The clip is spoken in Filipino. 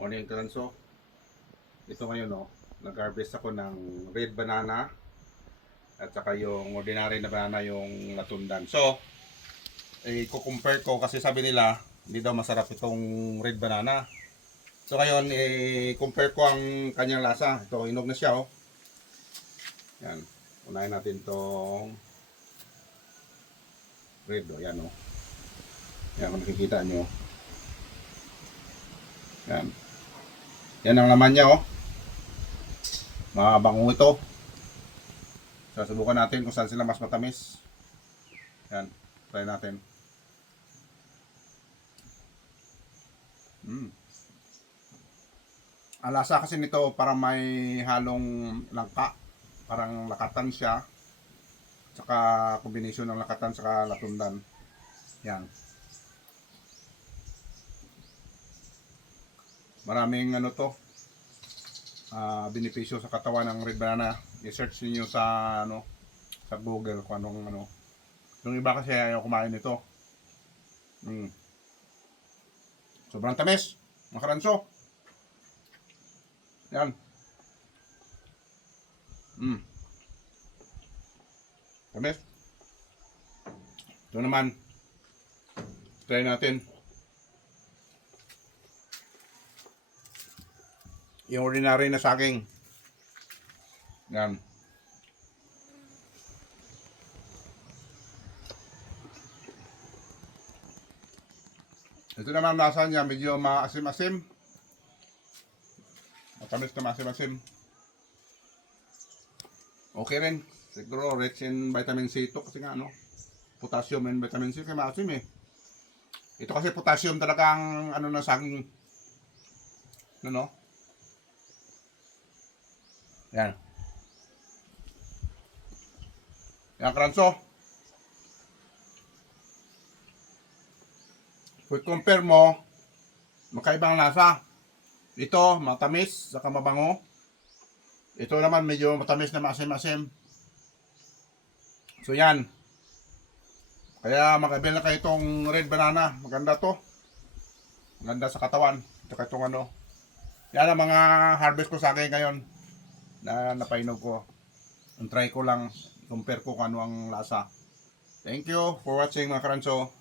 Morning Karanso. Ito ngayon nag-harvest ako ng red banana at saka yung ordinary na banana yung latundan. So, i-compare ko kasi sabi nila hindi daw masarap itong red banana. So ngayon, i-compare ko ang kanyang lasa. Ito, hinog na siya Yan. Unahin natin itong red Yan Yan kung nakikita nyo. Yan. Yan ang laman niya Mabango ito. So, subukan natin kung saan sila mas matamis. Yan. Try natin. Ang lasa kasi nito parang may halong langka. Parang lakatan siya. Tsaka kombinasyon ng lakatan saka latundan. Yan. Maraming benepisyo sa katawan ng red banana. I-search niyo sa sa Google kung anong Yung iba kasi ayaw kumain nito. Sobrang tamis, mga karanso. Yan. Tamis. Ito naman. Try natin. Yung ordinary na saging. Yan. Ito naman nasa niya, medyo maasim-asim. Matamis na maasim-asim. Okay rin. Siguro rich in vitamin C ito kasi nga potassium and vitamin C kasi maasim Ito kasi potassium talaga ang na saging. Yan. Yan, karanso. Kung compare mo, magkaibang lasa. Ito, matamis, saka mabango. Ito naman medyo matamis na maasim-asim. So yan. Kaya makabil na kayo itong red banana. Maganda to. Maganda sa katawan. Saka itong Yan ang mga harvest ko sa akin ngayon. Na napainog ko. Try ko lang. Compare ko kung ano ang lasa. Thank you for watching mga karanso.